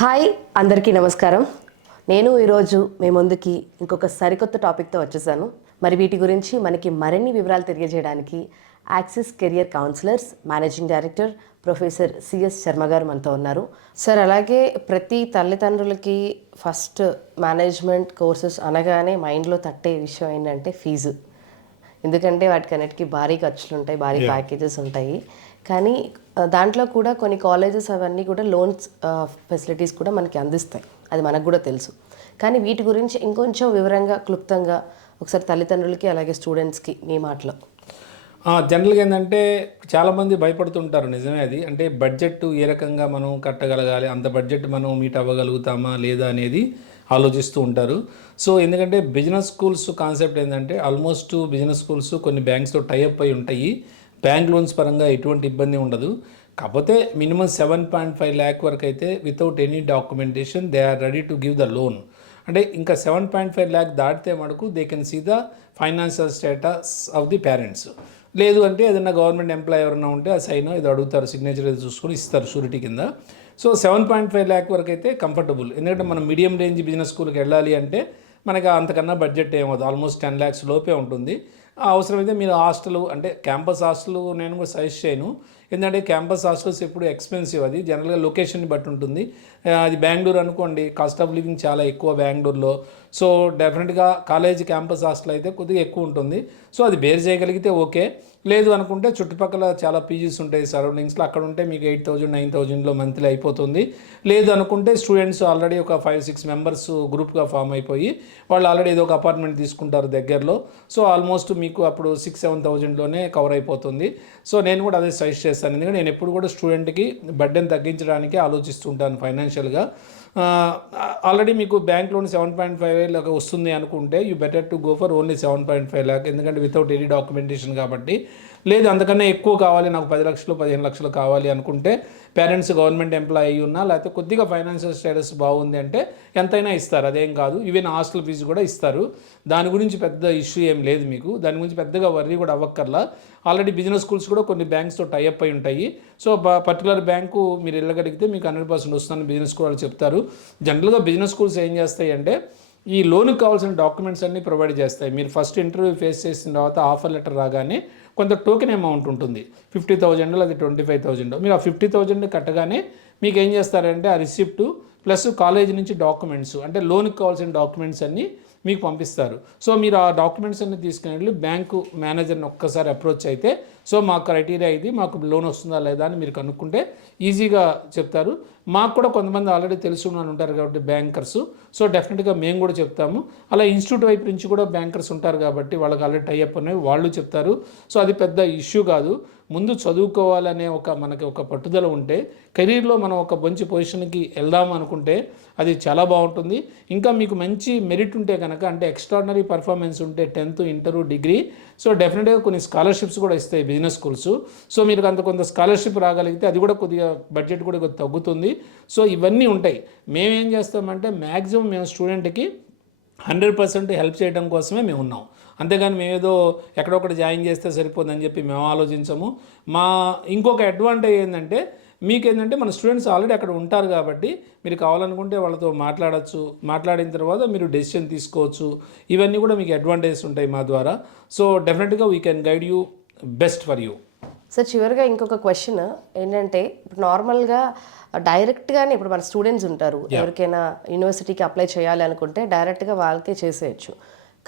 Hi అందరికీ నమస్కారం. నేను ఈరోజు మీ ముందుకి ఇంకొక సరికొత్త టాపిక్తో వచ్చేసాను. మరి వీటి గురించి మనకి మరిన్ని వివరాలు తెలియజేయడానికి Axis career counsellors managing director professor CS Sharma garu మనతో ఉన్నారు. సార్, అలాగే ప్రతి తల్లిదండ్రులకి ఫస్ట్ మేనేజ్మెంట్ కోర్సెస్ అనగానే మైండ్లో తట్టే విషయం ఏంటంటే ఫీజు. ఎందుకంటే వాటికి అన్నిటికీ భారీ ఖర్చులు ఉంటాయి, భారీ ప్యాకేజెస్ ఉంటాయి. కానీ దాంట్లో కూడా కొన్ని కాలేజెస్ అవన్నీ కూడా లోన్స్ ఫెసిలిటీస్ కూడా మనకి అందిస్తాయి, అది మనకు కూడా తెలుసు. కానీ వీటి గురించి ఇంకొంచెం వివరంగా క్లుప్తంగా ఒకసారి తల్లిదండ్రులకి అలాగే స్టూడెంట్స్కి మీ మాటలో. జనరల్గా ఏంటంటే చాలామంది భయపడుతుంటారు, నిజమే అది. అంటే బడ్జెట్ ఏ రకంగా మనం కట్టగలగాలి, అంత బడ్జెట్ మనం మీట్ అవ్వగలుగుతామా లేదా అనేది ఆలోచిస్తూ ఉంటారు. సో ఎందుకంటే బిజినెస్ స్కూల్స్ కాన్సెప్ట్ ఏంటంటే ఆల్మోస్ట్ బిజినెస్ స్కూల్స్ కొన్ని బ్యాంక్స్తో టైఅప్ అయి ఉంటాయి. బ్యాంక్ లోన్స్ పరంగా ఎటువంటి ఇబ్బంది ఉండదు. కాకపోతే మినిమం 7.5 lakh వరకు అయితే without any documentation they are ready to give the loan. అంటే ఇంకా 7.5 lakh దాటితే మటుకు they can see the financial status of the parents. లేదు అంటే ఏదైనా గవర్నమెంట్ ఎంప్లాయ్ ఎవరైనా ఉంటే ఆ సైన్ ఇది అడుగుతారు, సిగ్నేచర్ ఇది చూసుకొని ఇస్తారు షూరిటీ కింద. సో 7.5 lakh వరకు అయితే కంఫర్టబుల్. ఎందుకంటే మనం మీడియం రేంజ్ బిజినెస్ స్కూల్కి వెళ్ళాలి అంటే మనకి అంతకన్నా బడ్జెట్ ఏమవుతుంది, ఆల్మోస్ట్ 10 lakhs లోపే ఉంటుంది. అవసరమైతే మీరు హాస్టల్ అంటే క్యాంపస్ హాస్టల్ నేను కూడా సజెస్ట్ చేయను. ఎందుకంటే క్యాంపస్ హాస్టల్స్ ఎప్పుడు ఎక్స్పెన్సివ్, అది జనరల్గా లొకేషన్ని బట్టి ఉంటుంది. అది బెంగళూరు అనుకోండి, కాస్ట్ ఆఫ్ లివింగ్ చాలా ఎక్కువ బెంగళూరులో. సో డెఫినెట్గా కాలేజ్ క్యాంపస్ హాస్టల్ అయితే కొద్దిగా ఎక్కువ ఉంటుంది. సో అది బేర్ చేయగలిగితే ఓకే. లేదు అనుకుంటే చుట్టుపక్కల చాలా పీజీస్ ఉంటాయి సరౌండింగ్స్లో, అక్కడ ఉంటే మీకు 8,000 9,000లో మంత్లీ అయిపోతుంది. లేదు అనుకుంటే స్టూడెంట్స్ ఆల్రెడీ ఒక 5-6 మెంబర్స్ గ్రూప్గా ఫామ్ అయిపోయి వాళ్ళు ఆల్రెడీ ఏదో ఒక అపార్ట్మెంట్ తీసుకుంటారు దగ్గరలో. సో ఆల్మోస్ట్ మీకు అప్పుడు 6-7,000లోనే కవర్ అయిపోతుంది. సో నేను కూడా అదే సజెస్ట్ చేస్తాను. ఎందుకంటే నేను ఎప్పుడు కూడా స్టూడెంట్కి బర్డెన్ తగ్గించడానికి ఆలోచిస్తుంటాను ఫైనాన్షియల్గా. ఆల్రెడీ మీకు బ్యాంక్ లోన్ 7.5 lakh వస్తుంది అనుకుంటే you better to go for only 7.5 lakh, ఎందుకంటే వితౌట్ ఎనీ డాక్యుమెంటేషన్ కాబట్టి. లేదు అంతకన్నా ఎక్కువ కావాలి, నాకు 10 లక్షలు 15 లక్షలు కావాలి అనుకుంటే పేరెంట్స్ గవర్నమెంట్ ఎంప్లాయ్ అయ్యి ఉన్నా లేకపోతే కొద్దిగా ఫైనాన్షియల్ స్టేటస్ బాగుంది అంటే ఎంతైనా ఇస్తారు, అదేం కాదు. ఈవెన్ హాస్టల్ ఫీజు కూడా ఇస్తారు. దాని గురించి పెద్ద ఇష్యూ ఏం లేదు మీకు, దాని గురించి పెద్దగా వర్రీ కూడా అవ్వక్కర్లా. ఆల్రెడీ బిజినెస్ స్కూల్స్ కూడా కొన్ని బ్యాంక్స్తో టైఅప్ అయి ఉంటాయి. సో పర్టికులర్ బ్యాంకు మీరు వెళ్ళగలిగితే మీకు 100% వస్తుందని బిజినెస్ స్కూల్ వాళ్ళు చెప్తారు. జనరల్గా బిజినెస్ స్కూల్స్ ఏం చేస్తాయి అంటే ఈ లోన్కి కావాల్సిన డాక్యుమెంట్స్ అన్నీ ప్రొవైడ్ చేస్తాయి. మీరు ఫస్ట్ ఇంటర్వ్యూ ఫేస్ చేసిన తర్వాత ఆఫర్ లెటర్ రాగానే కొంత టోకెన్ అమౌంట్ ఉంటుంది, 50,000 అది 25,000. మీరు ఆ 50,000 కట్టగానే మీకు ఏం చేస్తారంటే ఆ రిసిప్ట్ ప్లస్ కాలేజ్ నుంచి డాక్యుమెంట్స్ అంటే లోన్కి కావాల్సిన డాక్యుమెంట్స్ అన్నీ మీకు పంపిస్తారు. సో మీరు ఆ డాక్యుమెంట్స్ అన్ని తీసుకుని వెళ్ళి బ్యాంకు మేనేజర్ని ఒక్కసారి అప్రోచ్ అయితే, సో మా క్రైటీరియా ఇది, మాకు లోన్ వస్తుందా లేదా అని మీరు కనుక్కుంటే ఈజీగా చెప్తారు. మాకు కూడా కొంతమంది ఆల్రెడీ తెలిసి ఉంటారు కాబట్టి బ్యాంకర్స్, సో డెఫినెట్గా మేము కూడా చెప్తాము. అలా ఇన్స్టిట్యూట్ వైపు నుంచి కూడా బ్యాంకర్స్ ఉంటారు కాబట్టి వాళ్ళకి ఆల్రెడీ టైఅప్ అనేవి వాళ్ళు చెప్తారు. సో అది పెద్ద ఇష్యూ కాదు. ముందు చదువుకోవాలనే మనకి ఒక పట్టుదల ఉంటే కెరీర్లో మనం ఒక మంచి పొజిషన్కి వెళ్దాం అనుకుంటే అది చాలా బాగుంటుంది. ఇంకా మీకు మంచి మెరిట్ ఉంటే కనుక, అంటే ఎక్స్ట్రాడినరీ పర్ఫార్మెన్స్ ఉంటే 10th ఇంటర్ డిగ్రీ, సో డెఫినెట్గా కొన్ని స్కాలర్షిప్స్ కూడా ఇస్తాయి బిజినెస్ స్కూల్స్. సో మీరు కొంత స్కాలర్షిప్ రాగలిగితే అది కూడా కొద్దిగా బడ్జెట్ కూడా కొద్దిగా తగ్గుతుంది. సో ఇవన్నీ ఉంటాయి. మేమేం చేస్తామంటే మ్యాక్సిమం మేము స్టూడెంట్కి 100% హెల్ప్ చేయడం కోసమే మేము ఉన్నాం. అంతేగాని మేమేదో ఎక్కడొక్కడ జాయిన్ చేస్తే సరిపోతుందని చెప్పి మేము ఆలోచించము. మా ఇంకొక అడ్వాంటేజ్ ఏంటంటే మీకేంటంటే మన స్టూడెంట్స్ ఆల్రెడీ అక్కడ ఉంటారు కాబట్టి మీరు కావాలనుకుంటే వాళ్ళతో మాట్లాడచ్చు, మాట్లాడిన తర్వాత మీరు డెసిషన్ తీసుకోవచ్చు. ఇవన్నీ కూడా మీకు అడ్వాంటేజెస్ ఉంటాయి మా ద్వారా. సో డెఫినెట్గా we can guide you best for you. Sir, చివరిగా ఇంకొక క్వశ్చన్ ఏంటంటే, ఇప్పుడు నార్మల్గా డైరెక్ట్గానే ఇప్పుడు మన స్టూడెంట్స్ ఉంటారు, ఎవరికైనా యూనివర్సిటీకి అప్లై చేయాలి అనుకుంటే డైరెక్ట్గా వాళ్ళకే చేసేయచ్చు.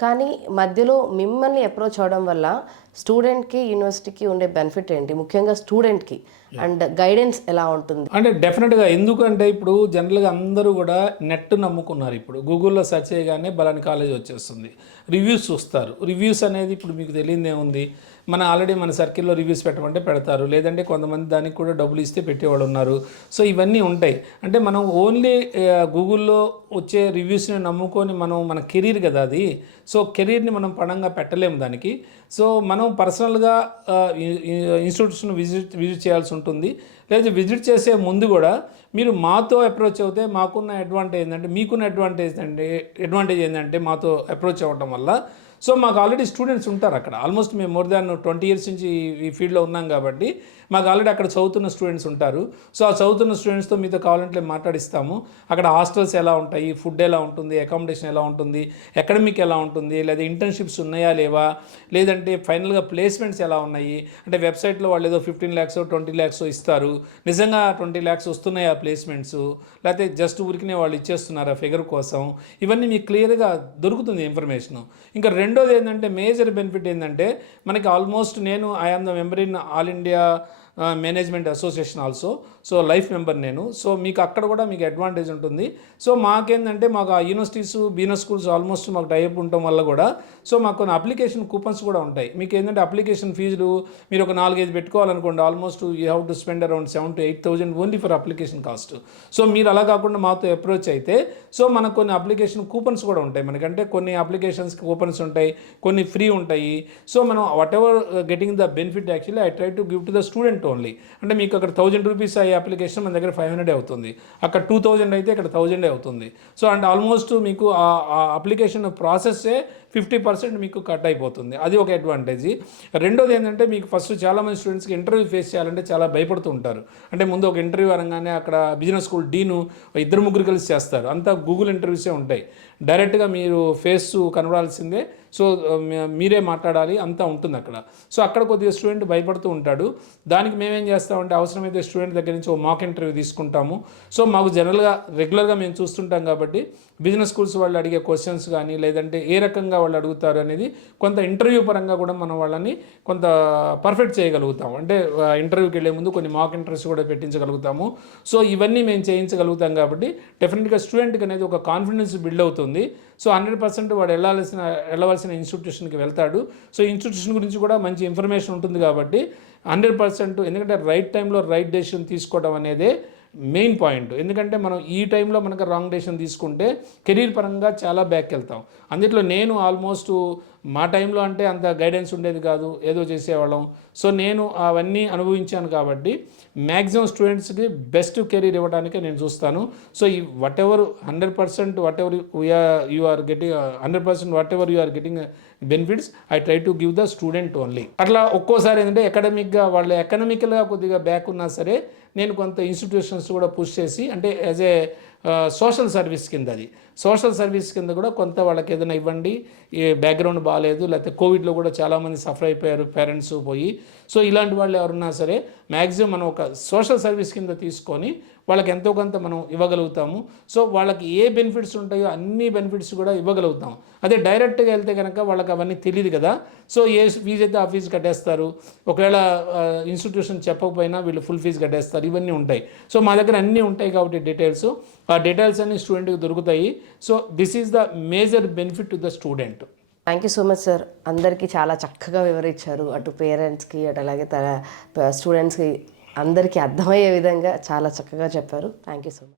కానీ మధ్యలో మిమ్మల్ని అప్రోచ్ అవడం వల్ల స్టూడెంట్కి యూనివర్సిటీకి ఉండే బెనిఫిట్ ఏంటి, ముఖ్యంగా స్టూడెంట్కి, అండ్ గైడెన్స్ ఎలా ఉంటుంది? అంటే డెఫినెట్గా ఎందుకంటే ఇప్పుడు జనరల్గా అందరూ కూడా నెట్ నమ్ముకున్నారు. ఇప్పుడు గూగుల్లో సెర్చ్ చేయగానే బలాని కాలేజ్ వచ్చేస్తుంది, రివ్యూస్ చూస్తారు. రివ్యూస్ అనేది ఇప్పుడు మీకు తెలియదే ఉంది, ఆల్రెడీ మన సర్కిల్లో రివ్యూస్ పెట్టమంటే పెడతారు, లేదంటే కొంతమంది దానికి కూడా డబ్బులు ఇస్తే పెట్టేవాళ్ళు ఉన్నారు. సో ఇవన్నీ ఉంటాయి. అంటే మనం ఓన్లీ గూగుల్లో వచ్చే రివ్యూస్ని నమ్ముకొని మన కెరీర్ కదా అది. సో కెరీర్ని మనం పణంగా పెట్టలేము దానికి. సో మనం పర్సనల్గా ఇన్స్టిట్యూట్స్ను విజిట్ చేయాల్సి ఉంటుంది. లేదా విజిట్ చేసే ముందు కూడా మీరు మాతో అప్రోచ్ అవుతే మాకున్న అడ్వాంటేజ్ ఏంటంటే, మీకున్న అడ్వాంటేజ్ ఏంటంటే మాతో అప్రోచ్ అవ్వటం వల్ల సో మాకు ఆల్రెడీ స్టూడెంట్స్ ఉంటారు అక్కడ. ఆల్మోస్ట్ మేము మోర్ దాన్ 20 ఇయర్స్ నుంచి ఈ ఫీల్డ్లో ఉన్నాం కాబట్టి మాకు ఆల్రెడీ అక్కడ చదువుతున్న స్టూడెంట్స్ ఉంటారు. సో ఆ చదువుతున్న స్టూడెంట్స్తో మీతో కావాలంటే మాట్లాడిస్తాము. అక్కడ హాస్టల్స్ ఎలా ఉంటాయి, ఫుడ్ ఎలా ఉంటుంది, అకామిడేషన్ ఎలా ఉంటుంది, అకాడమిక్ ఎలా ఉంటుంది, లేదా ఇంటర్న్షిప్స్ ఉన్నాయా లేవా, లేదంటే ఫైనల్గా ప్లేస్మెంట్స్ ఎలా ఉన్నాయి. అంటే వెబ్సైట్లో వాళ్ళు ఏదో 15 lakhs 20 lakhs ఇస్తారు, నిజంగా 20 lakhs వస్తున్నాయా ప్లేస్మెంట్స్, లేకపోతే జస్ట్ ఊరికినే వాళ్ళు ఇచ్చేస్తున్నారా ఫిగర్ కోసం, ఇవన్నీ మీకు క్లియర్గా దొరుకుతుంది ఇన్ఫర్మేషన్. ఇంకా రెండోది ఏంటంటే మేజర్ బెనిఫిట్ ఏంటంటే మనకి ఆల్మోస్ట్ నేను I am the member in All India Management Association also. So life member నేను. సో మీకు అక్కడ కూడా మీకు అడ్వాంటేజ్ ఉంటుంది. సో మాకేంటంటే మాకు ఆ యూనివర్సిటీస్ బిజినెస్ స్కూల్స్ ఆల్మోస్ట్ మాకు టైప్ ఉండటం వల్ల కూడా సో మాకు కొన్ని అప్లికేషన్ కూపన్స్ కూడా ఉంటాయి. మీకు ఏంటంటే అప్లికేషన్ ఫీజులు మీరు ఒక 4-5 పెట్టుకోవాలనుకోండి, almost you have to spend around 7,000 to 8,000 only for application cost. So మీరు అలా కాకుండా మాతో అప్రోచ్ అయితే సో మనకు కొన్ని అప్లికేషన్ కూపన్స్ కూడా ఉంటాయి. మనకంటే కొన్ని అప్లికేషన్స్కి కూపన్స్ ఉంటాయి, కొన్ని ఫ్రీ ఉంటాయి. సో మనం what ever getting the benefit actually I try to give to the student only. అంటే మీకు అక్కడ 1,000 రూపీస్ అయ్యే అప్లికేషన్ మన దగ్గర 500 అవుతుంది, అక్కడ 2,000 అయితే ఇక్కడ 1,000 అవుతుంది. సో అండ్ ఆల్మోస్ట్ మీకు ఆ అప్లికేషన్ ప్రాసెస్సే 50% మీకు కట్ అయిపోతుంది. అది ఒక అడ్వాంటేజ్. రెండోది ఏంటంటే మీకు ఫస్ట్ చాలామంది స్టూడెంట్స్కి ఇంటర్వ్యూ ఫేస్ చేయాలంటే చాలా భయపడుతూ ఉంటారు. అంటే ముందు ఒక ఇంటర్వ్యూ అనగానే అక్కడ బిజినెస్ స్కూల్ డీను 2-3 కలిసి చేస్తారు, అంతా గూగుల్ ఇంటర్వ్యూసే ఉంటాయి. డైరెక్ట్గా మీరు ఫేస్ కనబడాల్సిందే. సో మీరే మాట్లాడాలి, అంతా ఉంటుంది అక్కడ. సో అక్కడ కొద్దిగా స్టూడెంట్ భయపడుతూ ఉంటాడు. దానికి మేమేం చేస్తామంటే అవసరమైతే స్టూడెంట్ దగ్గర నుంచి ఒక మాక్ ఇంటర్వ్యూ తీసుకుంటాము. సో మాకు జనరల్గా రెగ్యులర్గా మేము చూస్తుంటాం కాబట్టి బిజినెస్ స్కూల్స్ వాళ్ళు అడిగే క్వశ్చన్స్ కానీ లేదంటే ఏ రకంగా వాళ్ళు అడుగుతారు అనేది కొంత ఇంటర్వ్యూ పరంగా కూడా మనం వాళ్ళని కొంత పర్ఫెక్ట్ చేయగలుగుతాము. అంటే ఇంటర్వ్యూకి వెళ్ళే ముందు కొన్ని మాక్ ఇంటర్వ్యూస్ కూడా పెట్టించగలుగుతాము. సో ఇవన్నీ మేము చేయించగలుగుతాం కాబట్టి డెఫినెట్గా స్టూడెంట్కి అనేది ఒక కాన్ఫిడెన్స్ బిల్డ్ అవుతుంది. సో 100% వాడు వెళ్ళవలసిన ఇన్స్టిట్యూషన్కి వెళ్తాడు. సో ఇన్స్టిట్యూషన్ గురించి కూడా మంచి ఇన్ఫర్మేషన్ ఉంటుంది కాబట్టి 100%, ఎందుకంటే రైట్ టైంలో రైట్ డెసిషన్ తీసుకోవడం అనేదే మెయిన్ పాయింట్. ఎందుకంటే మనం ఈ టైంలో మనకు రాంగ్ డెసిషన్ తీసుకుంటే కెరీర్ పరంగా చాలా బ్యాక్ వెళ్తాం. అందులో నేను ఆల్మోస్ట్ మా టైంలో అంటే అంత గైడెన్స్ ఉండేది కాదు, ఏదో చేసేవాళ్ళం. సో నేను అవన్నీ అనుభవించాను కాబట్టి మ్యాక్సిమం స్టూడెంట్స్కి బెస్ట్ కెరీర్ ఇవ్వడానికే నేను చూస్తాను. సో ఈ whatever 100% whatever you are getting 100% whatever you are getting benefits I try to give the student only. అట్లా ఒక్కోసారి ఏంటంటే ఎకడమిక్గా వాళ్ళు ఎకనామికల్గా కొద్దిగా బ్యాక్ ఉన్నా సరే నేను కొంత ఇన్స్టిట్యూషన్స్ కూడా పుష్ చేసి, అంటే యాజ్ ఏ సోషల్ సర్వీస్ కింద, అది సోషల్ సర్వీస్ కింద కూడా కొంత వాళ్ళకి ఏదైనా ఇవ్వండి. ఈ బ్యాక్గ్రౌండ్ బాగాలేదు, లేకపోతే కోవిడ్లో కూడా చాలామంది సఫర్ అయిపోయారు పేరెంట్స్ పోయి. సో ఇలాంటి వాళ్ళు ఎవరున్నా సరే మ్యాక్సిమం మనం ఒక సోషల్ సర్వీస్ కింద తీసుకొని వాళ్ళకి ఎంతో కొంత మనం ఇవ్వగలుగుతాము. సో వాళ్ళకి ఏ బెనిఫిట్స్ ఉంటాయో అన్ని బెనిఫిట్స్ కూడా ఇవ్వగలుగుతాం. అదే డైరెక్ట్గా వెళ్తే కనుక వాళ్ళకి అవన్నీ తెలియదు కదా. సో ఏ ఫీజు అయితే ఆ ఫీజు కట్టేస్తారు, ఒకవేళ ఇన్స్టిట్యూషన్ చెప్పకపోయినా వీళ్ళు ఫుల్ ఫీజు కట్టేస్తారు, ఇవన్నీ ఉంటాయి. సో మా దగ్గర అన్నీ ఉంటాయి కాబట్టి డీటెయిల్స్, ఆ డీటెయిల్స్ అన్ని స్టూడెంట్కి దొరుకుతాయి. So this is the major benefit to the student. Thank you so much sir. అందరికీ చాలా చక్కగా వివరించారు. అటు పేరెంట్స్కి అటు అలాగే స్టూడెంట్స్కి అందరికీ అర్థమయ్యే విధంగా చాలా చక్కగా చెప్పారు. Thank you so much.